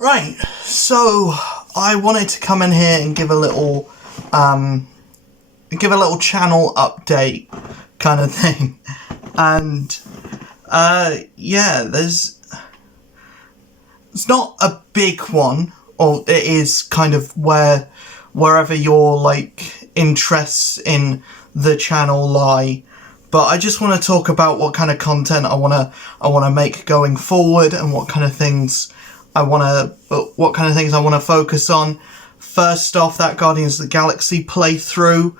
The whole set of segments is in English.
Right, so I wanted to come in here and give a little channel update kind of thing, and yeah, it's not a big one, or it is kind of wherever your like interests in the channel lie. But I just want to talk about what kind of content I want to make going forward, and what kind of things I want to focus on. First off, that Guardians of the Galaxy playthrough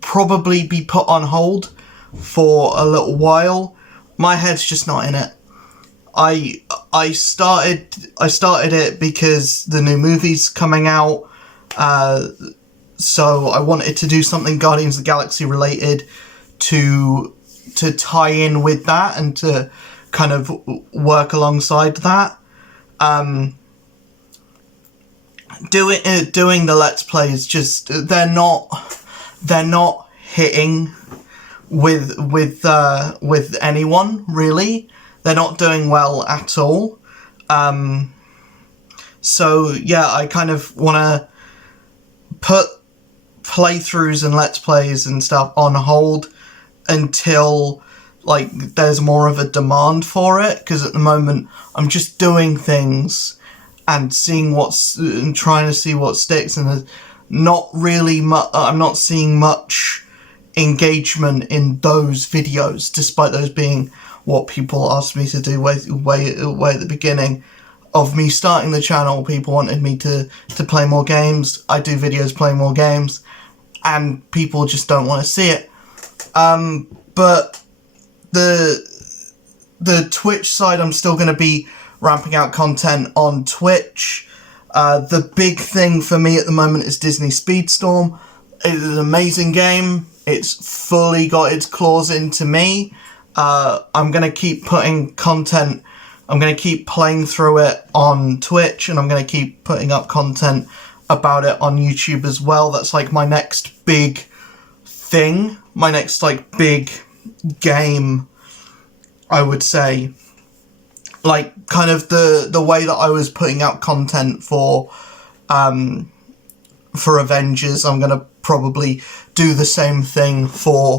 probably be put on hold for a little while. My head's just not in it. I started it because the new movie's coming out, so I wanted to do something Guardians of the Galaxy related to tie in with that and to kind of work alongside that. Doing the Let's Plays, just they're not hitting with anyone really. They're not doing well at all. So yeah, I kind of want to put playthroughs and Let's Plays and stuff on hold until like there's more of a demand for it, because at the moment I'm just doing things and trying to see what sticks, and there's not really I'm not seeing much engagement in those videos, despite those being what people asked me to do way at the beginning of me starting the channel. People wanted me to play more games. I do videos playing more games, and people just don't want to see it. But the Twitch side, I'm still going to be ramping out content on Twitch. The big thing for me at the moment is Disney Speedstorm. It is an amazing game. It's fully got its claws into me. I'm going to keep putting content. I'm going to keep playing through it on Twitch, and I'm going to keep putting up content about it on YouTube as well. That's like my next big thing. My next like big game, I would say. Like kind of the way that I was putting out content for Avengers, I'm gonna probably do the same thing for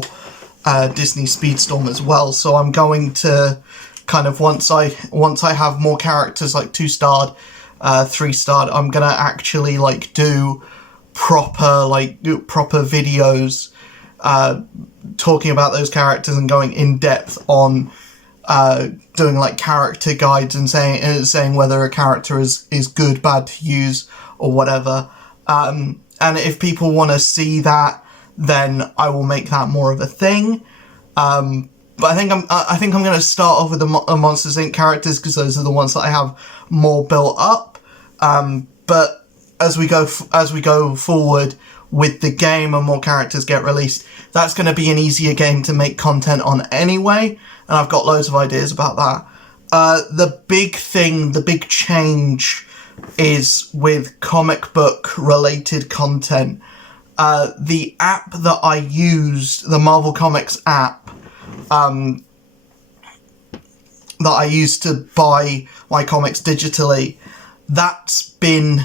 Disney Speedstorm as well. So I'm going to kind of once I have more characters like 2-starred, 3-starred, I'm gonna actually like do proper videos talking about those characters and going in depth on doing like character guides and saying whether a character is good, bad to use, or whatever. And if people want to see that, then I will make that more of a thing. But I think I'm going to start off with the Monsters Inc. characters, because those are the ones that I have more built up. But as we go forward with the game and more characters get released, that's going to be an easier game to make content on anyway, and I've got loads of ideas about that. The big change is with comic book related content. The app that I used, the Marvel Comics app, that I used to buy my comics digitally, that's been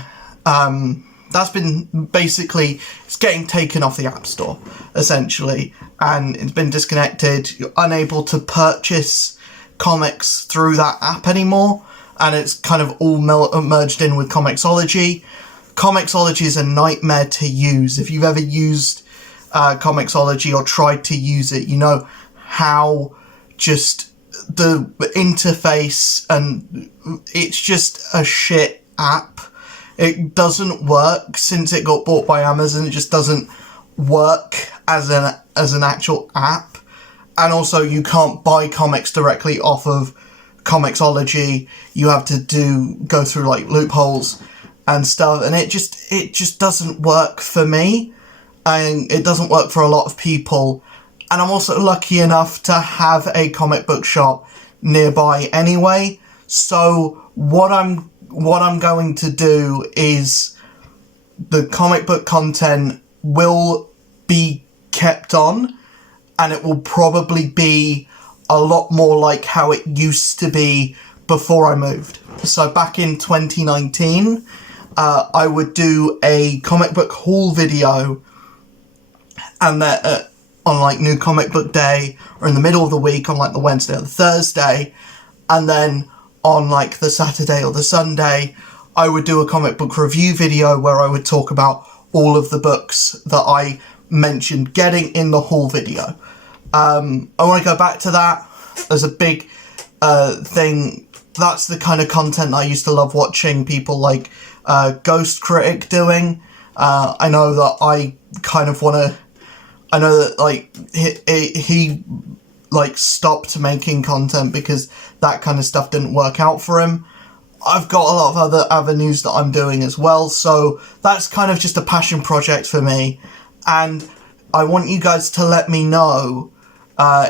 basically, it's getting taken off the App Store, essentially, and it's been disconnected. You're unable to purchase comics through that app anymore, and it's kind of all merged in with Comixology. Comixology is a nightmare to use. If you've ever used Comixology or tried to use it, you know how just the interface, and it's just a shit app. It doesn't work since it got bought by Amazon. It just doesn't work as an actual app. And also, you can't buy comics directly off of Comixology. You have to go through like loopholes and stuff, and it just doesn't work for me, and it doesn't work for a lot of people. And I'm also lucky enough to have a comic book shop nearby anyway. So what I'm going to do is the comic book content will be kept on, and it will probably be a lot more like how it used to be before I moved. So back in 2019, I would do a comic book haul video, and that on like New Comic Book Day, or in the middle of the week on like the Wednesday or the Thursday, and then on like the Saturday or the Sunday, I would do a comic book review video where I would talk about all of the books that I mentioned getting in the haul video. I want to go back to that as a big thing. That's the kind of content I used to love watching people like Ghost Critic doing. I know that I kind of want to... I know that like he like stopped making content because that kind of stuff didn't work out for him. I've got a lot of other avenues that I'm doing as well, so that's kind of just a passion project for me. And I want you guys to let me know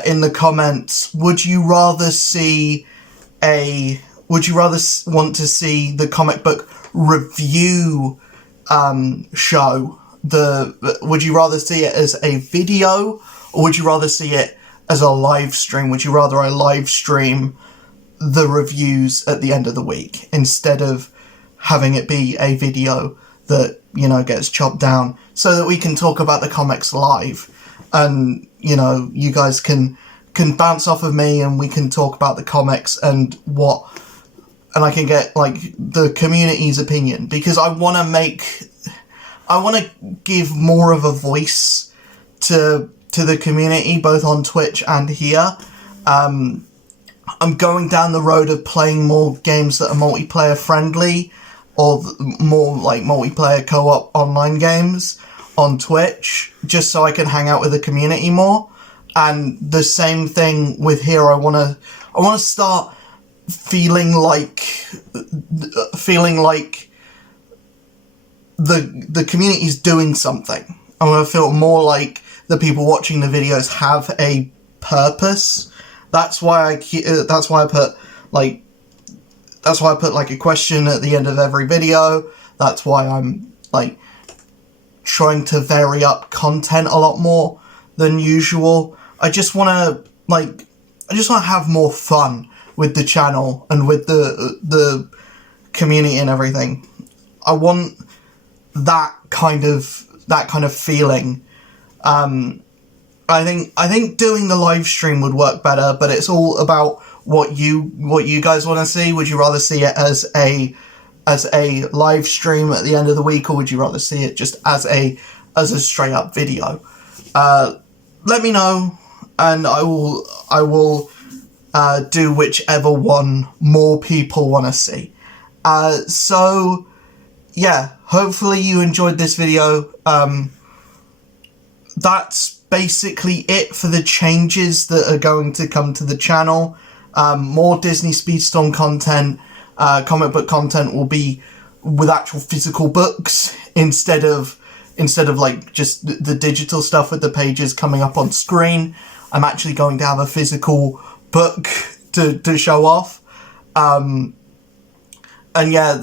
in the comments, would you rather want to see the comic book review show? Would you rather see it as a video, or would you rather see it as a live stream? Would you rather I live stream the reviews at the end of the week instead of having it be a video that, you know, gets chopped down, so that we can talk about the comics live, and, you know, you guys can bounce off of me and we can talk about the comics and I can get like the community's opinion, because I want to give more of a voice to the community, both on Twitch and here. I'm going down the road of playing more games that are multiplayer friendly, or more like multiplayer co-op online games on Twitch, just so I can hang out with the community more. And the same thing with here. I want to start feeling like the community's doing something. I want to feel more like the people watching the videos have a purpose. That's why I put like a question at the end of every video. That's why I'm like trying to vary up content a lot more than usual. I just want to have more fun with the channel and with the community and everything. I want that kind of feeling. I think doing the live stream would work better, but it's all about what you guys want to see. Would you rather see it as a live stream at the end of the week, or would you rather see it just as a straight up video? Let me know, and I will do whichever one more people want to see. So yeah, hopefully you enjoyed this video. That's basically it for the changes that are going to come to the channel. More Disney Speedstorm content, comic book content will be with actual physical books instead of like just the digital stuff with the pages coming up on screen. I'm actually going to have a physical book to show off. And yeah,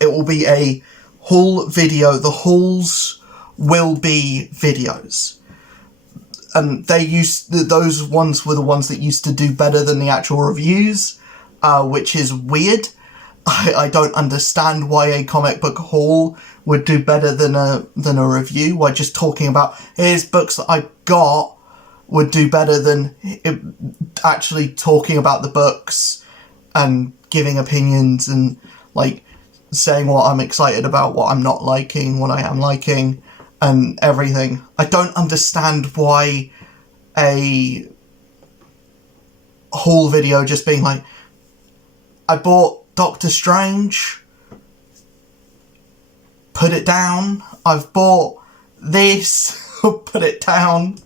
it will be a haul video. The hauls will be videos. And those ones were the ones that used to do better than the actual reviews, which is weird. I don't understand why a comic book haul would do better than a review. Why just talking about here's books that I got would do better than actually talking about the books and giving opinions and like saying what I'm excited about, what I'm not liking, what I am liking, and everything. I don't understand why a haul video just being like, I bought Doctor Strange, put it down. I've bought this, put it down.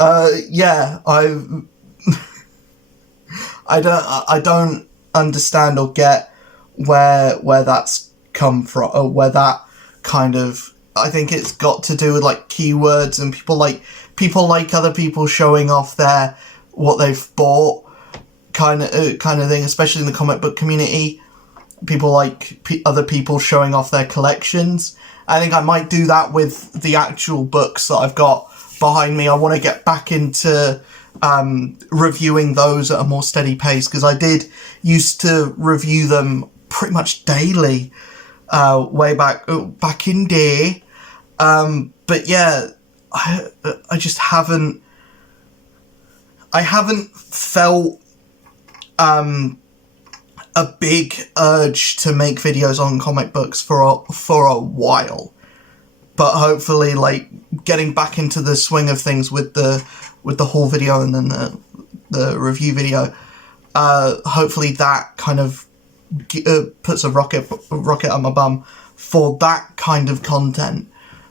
Yeah, I don't understand or get where that's come from, or where that kind of, I think it's got to do with like keywords and people like other people showing off what they've bought kind of thing, especially in the comic book community. People like other people showing off their collections. I think I might do that with the actual books that I've got behind me. I want to get back into reviewing those at a more steady pace, because I did used to review them pretty much daily way back in day. But yeah, I just haven't felt a big urge to make videos on comic books for a while. But hopefully, like, getting back into the swing of things with the haul video and then the review video, hopefully that kind of puts a rocket on my bum for that kind of content,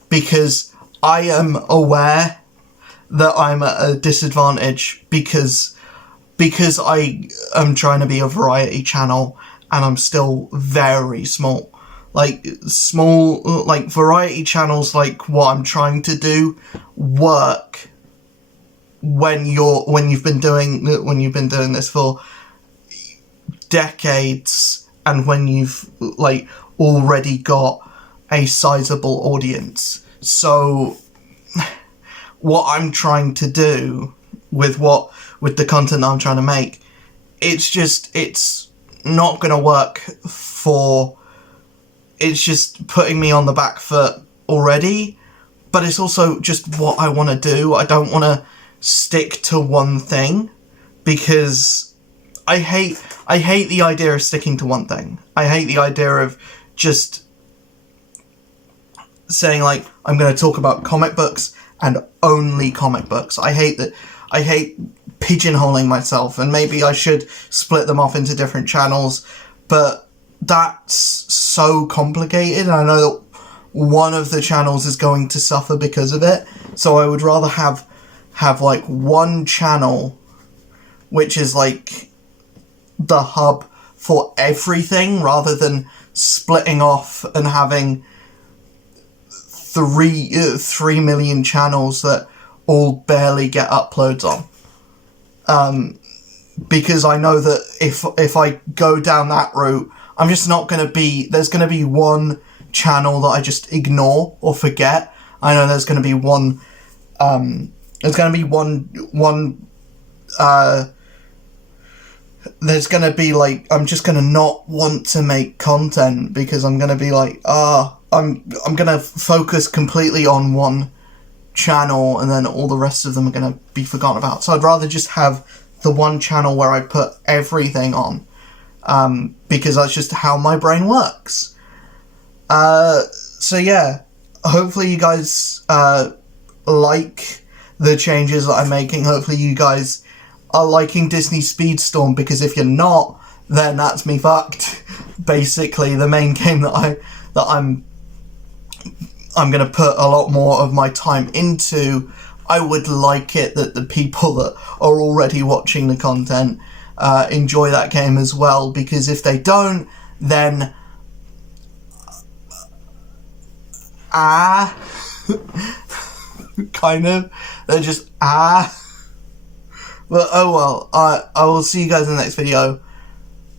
because I am aware that I'm at a disadvantage because I am trying to be a variety channel and I'm still very small. Like, variety channels like what I'm trying to do work when you've been doing this for decades, and when you've, like, already got a sizable audience. So what I'm trying to do with the content I'm trying to make, it's not gonna work for... It's just putting me on the back foot already, but it's also just what I want to do. I don't want to stick to one thing, because I hate the idea of sticking to one thing. I hate the idea of just saying, like, I'm going to talk about comic books and only comic books. I hate pigeonholing myself, and maybe I should split them off into different channels, but that's so complicated. I know that one of the channels is going to suffer because of it, so I would rather have like one channel which is like the hub for everything, rather than splitting off and having 3 million channels that all barely get uploads on. Because I know that if I go down that route, I'm just not going to be... There's going to be one channel that I just ignore or forget. I know there's going to be one... there's going to be one... there's going to be, like... I'm just going to not want to make content, because I'm going to be like, I'm going to focus completely on one channel, and then all the rest of them are going to be forgotten about. So I'd rather just have the one channel where I put everything on. Because that's just how my brain works. So yeah, hopefully you guys like the changes that I'm making. Hopefully you guys are liking Disney Speedstorm, because if you're not, then that's me fucked. Basically, the main game that I'm going to put a lot more of my time into. I would like it that the people that are already watching the content enjoy that game as well, because if they don't, then kind of, they're just but oh well. I will see you guys in the next video.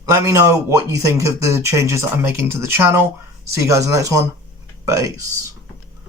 Let me know what you think of the changes that I'm making to the channel. See you guys in the next one. Peace.